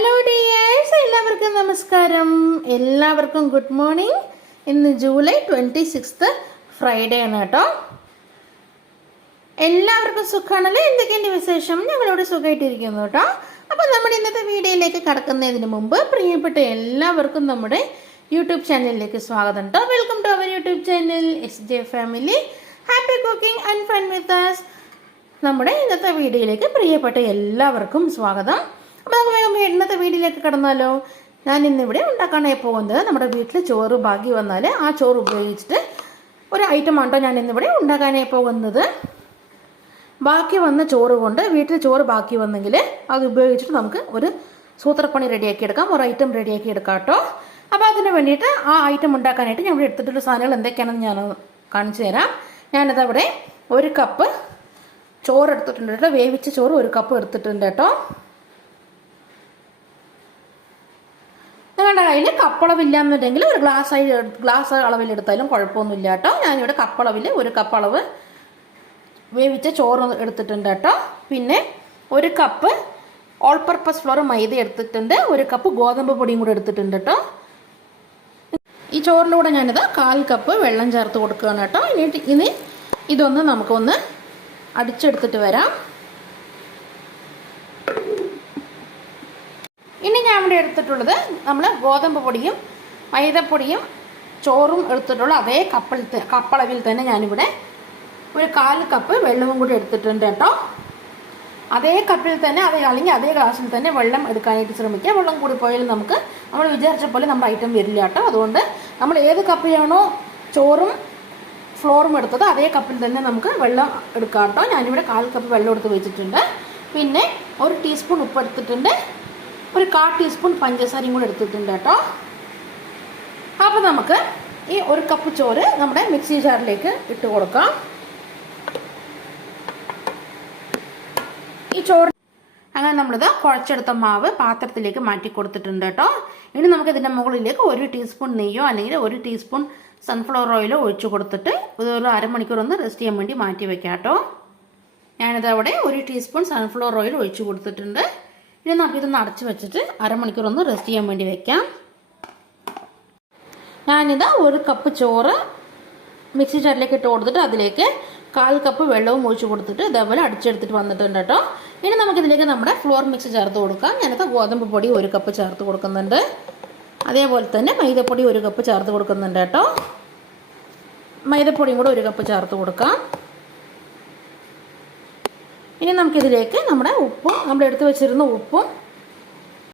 Hello dears, എല്ലാവർക്കും നമസ്കാരം. എല്ലാവർക്കും ഗുഡ് മോർണിംഗ്. ഇന്ന് ജൂലൈ 26 ഫ്രൈഡേ ആണ് കേട്ടോ. എല്ലാവർക്കും സുഖമാണല്ലോ? എന്തൊക്കെയുണ്ട് വിശേഷം? ഞങ്ങളിവിടെ സുഖമായിട്ടിരിക്കുന്നു കേട്ടോ. അപ്പോൾ നമ്മുടെ ഇന്നത്തെ വീഡിയോയിലേക്ക് കടക്കുന്നതിന് മുമ്പ് പ്രിയപ്പെട്ട എല്ലാവർക്കും നമ്മുടെ യൂട്യൂബ് ചാനലിലേക്ക് സ്വാഗതം കേട്ടോ. Welcome to our YouTube channel SJ family. Happy cooking and fun with us. നമ്മുടെ ഇന്നത്തെ വീഡിയോയിലേക്ക് പ്രിയപ്പെട്ട എല്ലാവർക്കും സ്വാഗതം. അപ്പോൾ നമുക്ക് വേഗം ഇന്നത്തെ വീഡിയോയിലേക്ക് കടന്നാലോ. ഞാൻ ഇന്നിവിടെ ഉണ്ടാക്കാനായി പോകുന്നത് നമ്മുടെ വീട്ടിൽ ചോറ് ബാക്കി വന്നാൽ ആ ചോറ് ഉപയോഗിച്ചിട്ട് ഒരു ഐറ്റം ആണോ ഞാൻ ഇന്നിവിടെ ഉണ്ടാക്കാനായി പോകുന്നത്. ബാക്കി വന്ന ചോറ് കൊണ്ട് വീട്ടിൽ ചോറ് ബാക്കി വന്നെങ്കിൽ അത് ഉപയോഗിച്ചിട്ട് നമുക്ക് ഒരു സൂത്രപ്പണി റെഡിയാക്കി എടുക്കാം, ഒരു ഐറ്റം റെഡിയാക്കി എടുക്കാം കേട്ടോ. അപ്പോൾ അതിന് വേണ്ടിയിട്ട് ആ ഐറ്റം ഉണ്ടാക്കാനായിട്ട് ഞാൻ ഇവിടെ എടുത്തിട്ടുള്ള സാധനങ്ങൾ എന്തൊക്കെയാണെന്ന് ഞാൻ കാണിച്ചു തരാം. ഞാനിതവിടെ ഒരു കപ്പ് ചോറ് എടുത്തിട്ടുണ്ട് കേട്ടോ. വേവിച്ച ചോറ് ഒരു കപ്പ് എടുത്തിട്ടുണ്ട് കേട്ടോ. നിങ്ങളുടെ കയ്യിൽ കപ്പളവില്ല എന്നുണ്ടെങ്കിൽ ഒരു ഗ്ലാസ് അളവിലെടുത്താലും കുഴപ്പമൊന്നുമില്ല കേട്ടോ. ഞാനിവിടെ കപ്പളവിൽ ഒരു കപ്പ് അളവ് വേവിച്ച ചോറ് എടുത്തിട്ടുണ്ട് കേട്ടോ. പിന്നെ ഒരു കപ്പ് ഓൾ പർപ്പസ് ഫ്ലോർ മൈദ എടുത്തിട്ടുണ്ട്. ഒരു കപ്പ് ഗോതമ്പ് പൊടിയും കൂടെ എടുത്തിട്ടുണ്ട് കേട്ടോ. ഈ ചോറിൻ്റെ കൂടെ ഞാനിത് 1/4 കപ്പ് വെള്ളം ചേർത്ത് കൊടുക്കുകയാണ് കേട്ടോ. ഇനി ഇതൊന്ന് നമുക്കൊന്ന് അടിച്ചെടുത്തിട്ട് വരാം. ഇനി ഞാൻ ഇവിടെ എടുത്തിട്ടുള്ളത് നമ്മൾ ഗോതമ്പ് പൊടിയും മൈദപ്പൊടിയും ചോറും എടുത്തിട്ടുള്ള അതേ കപ്പളവിൽ തന്നെ ഞാനിവിടെ ഒരു 1/4 കപ്പ് വെള്ളവും കൂടി എടുത്തിട്ടുണ്ട് കേട്ടോ. അതേ കപ്പിൽ തന്നെ അല്ലെങ്കിൽ അതേ ഗ്ലാസ്സിൽ തന്നെ വെള്ളം എടുക്കാനായിട്ട് ശ്രമിക്കുക. വെള്ളം കൂടി പോയാൽ നമ്മൾ വിചാരിച്ച പോലെ നമ്മുടെ ഐറ്റം വരില്ല കേട്ടോ. അതുകൊണ്ട് നമ്മൾ ഏത് കപ്പിലാണോ ചോറും ഫ്ലോറും എടുത്തത് അതേ കപ്പിൽ തന്നെ നമുക്ക് വെള്ളം എടുക്കാം കേട്ടോ. ഞാനിവിടെ 1/4 കപ്പ് വെള്ളം എടുത്ത് വെച്ചിട്ടുണ്ട്. പിന്നെ ഒരു ടീസ്പൂൺ ഉപ്പ് എടുത്തിട്ടുണ്ട്. ഒരു 1/4 ടീസ്പൂൺ പഞ്ചസാരയും കൂടെ എടുത്തിട്ടുണ്ട് കേട്ടോ. അപ്പോൾ നമുക്ക് ഈ ഒരു കപ്പ് ചോറ് നമ്മുടെ മിക്സി ജാറിലേക്ക് ഇട്ട് കൊടുക്കാം. ഈ ചോറ് അങ്ങനെ നമ്മളിത് കുഴച്ചെടുത്ത മാവ് പാത്രത്തിലേക്ക് മാറ്റി കൊടുത്തിട്ടുണ്ട് കേട്ടോ. ഇനി നമുക്കിതിൻ്റെ മുകളിലേക്ക് 1 ടീസ്പൂൺ നെയ്യോ അല്ലെങ്കിൽ 1 ടീസ്പൂൺ സൺഫ്ലവർ ഓയിലോ ഒഴിച്ചു കൊടുത്തിട്ട് ഇതൊരു അരമണിക്കൂർ ഒന്ന് റെസ്റ്റ് ചെയ്യാൻ വേണ്ടി മാറ്റി വെക്കാം കേട്ടോ. ഞാനിത് അവിടെ 1 ടീസ്പൂൺ സൺഫ്ലവർ ഓയിൽ ഒഴിച്ചു കൊടുത്തിട്ടുണ്ട്. ഇനി നമുക്കിതൊന്ന് അടച്ചു വെച്ചിട്ട് അരമണിക്കൂർ ഒന്ന് റെസ്റ്റ് ചെയ്യാൻ വേണ്ടി വെക്കാം. ഞാനിത് 1 കപ്പ് ചോറ് മിക്സി ജാറിലേക്ക് ഇട്ട് കൊടുത്തിട്ട് അതിലേക്ക് 1/4 കപ്പ് വെള്ളവും ഒഴിച്ചു കൊടുത്തിട്ട് ഇതേപോലെ അടിച്ചെടുത്തിട്ട് വന്നിട്ടുണ്ട് കേട്ടോ. ഇനി നമുക്കിതിലേക്ക് നമ്മുടെ ഫ്ലോർ മിക്സ് ചേർത്ത് കൊടുക്കാം. ഞാനത് ഗോതമ്പ് പൊടി 1 കപ്പ് ചേർത്ത് കൊടുക്കുന്നുണ്ട്. അതേപോലെ തന്നെ മൈദപ്പൊടി 1 കപ്പ് ചേർത്ത് കൊടുക്കുന്നുണ്ട് കേട്ടോ. മൈദപ്പൊടിയും കൂടെ 1 കപ്പ് ചേർത്ത് കൊടുക്കാം. ഇനി നമുക്കിതിലേക്ക് നമ്മുടെ ഉപ്പും നമ്മൾ എടുത്തു വെച്ചിരുന്ന ഉപ്പും